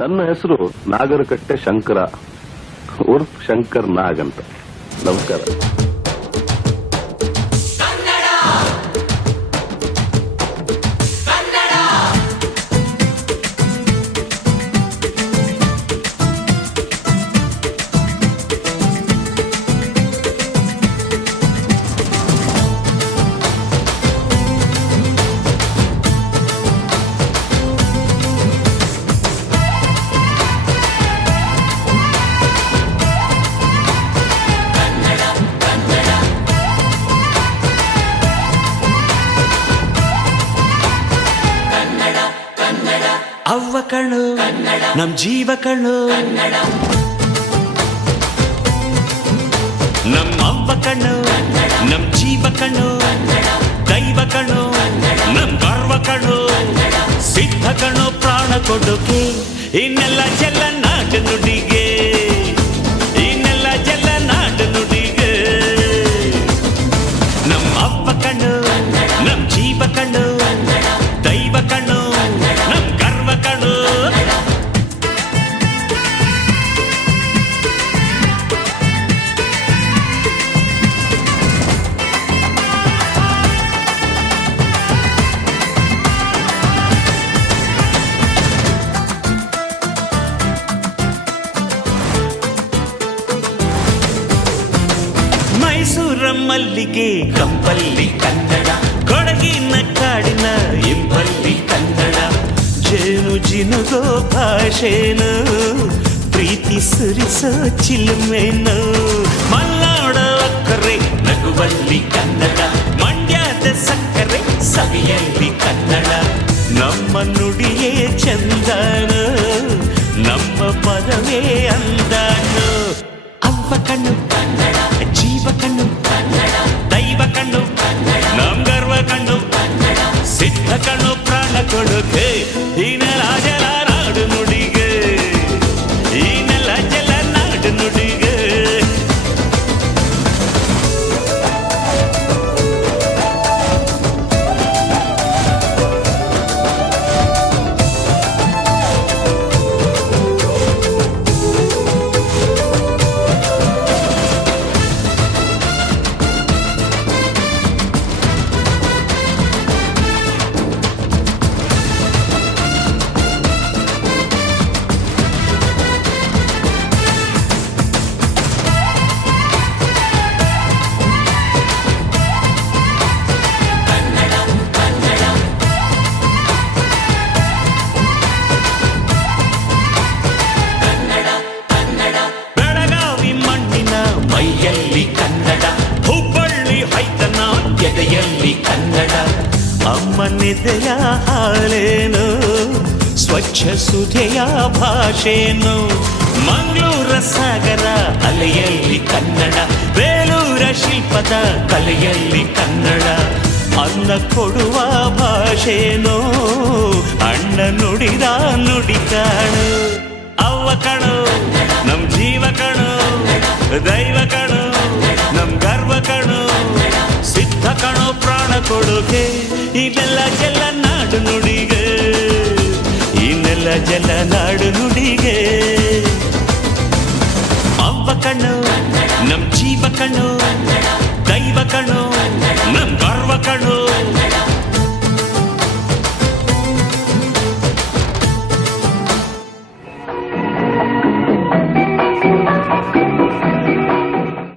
ನನ್ನ ಹೆಸರು ನಾಗರಕಟ್ಟೆ ಶಂಕರ ಉರ್ಫ್ ಶಂಕರ್ ನಾಗ್ ಅಂತ. ನಮಸ್ಕಾರ. ಅವ್ವ ಕಣ್ಣು ನಮ್ ಜೀವ ಕಣ್ಣು, ನಮ್ ಅವ್ವ ಕಣ್ಣು ನಮ್ ಜೀವ ಕಣ್ಣು, ದೈವ ಕಣ್ಣು ನಮ್ ಗರ್ವ ಕಣ್ಣು, ಸಿದ್ಧ ಕಣ್ಣು ಪ್ರಾಣ ಕೊಡೋಕೆ ಇನ್ನೆಲ್ಲ ಜಲ ನಾಡು ನುಡಿಗೆ, ಇನ್ನೆಲ್ಲ ಜಲ ನಾಡು ನುಡಿಗೆ. ನಮ್ ಅವ್ವ ಕಣ್ಣು ನಮ್ ಜೀವ ಕಣ್ಣು, ದೈವ ಕಣ್ಣು ನಮ್ ಗರ್ವ ಕಣ್ಣು. ಮೈಸೂರ ಮಲ್ಲಿಗೆ ಕಂಪಲ್ಲಿ ಕನ್ನಡ, ಕೊಡಗಿನ ಕಾಡಿನ ಇಂಪಲ್ಲಿ ಕನ್ನಡ, ಜೇನು ಜಿನುಗೋ ಭಾಷೆನು ಪ್ರೀತಿ ಸುರಿಸೋ ಚಿಲುಮೆನು, ಮಲ್ನಾಡ ಅಕ್ಕರೆ ನಗುವಲ್ಲಿ ಕನ್ನಡ, ಮಂಡ್ಯದ ಸಕ್ಕರೆ ಸವಿಯಲ್ಲಿ ಕನ್ನಡ, ನಮ್ಮ ನುಡಿಯೇ ಚಂದನ ನಮ್ಮ ಪದವೇ ಅಂದನು. ಅವ್ವ ಕಣ್ಣು ಜೀವ ಕಣ್ಣು ದೈವ ಕಣ್ಣು ನಮ್ ಗರ್ವ ಕಣ್ಣು, ಸಿದ್ಧ ಕಣ್ಣು ಪ್ರಾಣ ಕೊಡುಗೆ ಈನೆಲ್ಲ ಜಲ ನಾಡು ನುಡಿಗೆ, ಈನೆಲ್ಲ ಜಲ ನಾಡು ನುಡಿಗೆ. ಮೈಯಲ್ಲಿ ಕನ್ನಡ, ಹುಬ್ಬಳ್ಳಿ ಹೈತನ ಎದೆಯಲ್ಲಿ ಕನ್ನಡ, ಅಮ್ಮನೆದೆಯ ಹಾಲೇನು ಸ್ವಚ್ಛ ಸುಧೆಯ ಭಾಷೆನು, ಮಂಗಳೂರ ಸಾಗರ ಅಲೆಯಲ್ಲಿ ಕನ್ನಡ, ಬೇಲೂರ ಶಿಲ್ಪದ ಕಲೆಯಲ್ಲಿ ಕನ್ನಡ, ಅನ್ನ ಕೊಡುವ ಭಾಷೆನು ಅಣ್ಣ ನುಡಿದ ನುಡಿ ಕಾಣು. ಅವ್ವ ಕಣು ನಮ್ ಜೀವ ಕಣು, ದೈವ ಕಣು ನಮ್ ಗರ್ವ ಕಣು, ಸಿದ್ಧ ಕಣು ಪ್ರಾಣ ಕೊಡುಗೆ ಇನ್ನೆಲ್ಲ ಜಲ ನಾಡು ನುಡಿಗೆ, ಇನ್ನೆಲ್ಲ ಜಲ ನಾಡು ನುಡಿಗೆ. ಅವ್ವ ಕಣ್ಣು ನಮ್ ಜೀವ ಕಣ್ಣು, ದೈವ ಕಣ್ಣು ನಮ್ ಗರ್ವ ಕಣ್ಣು,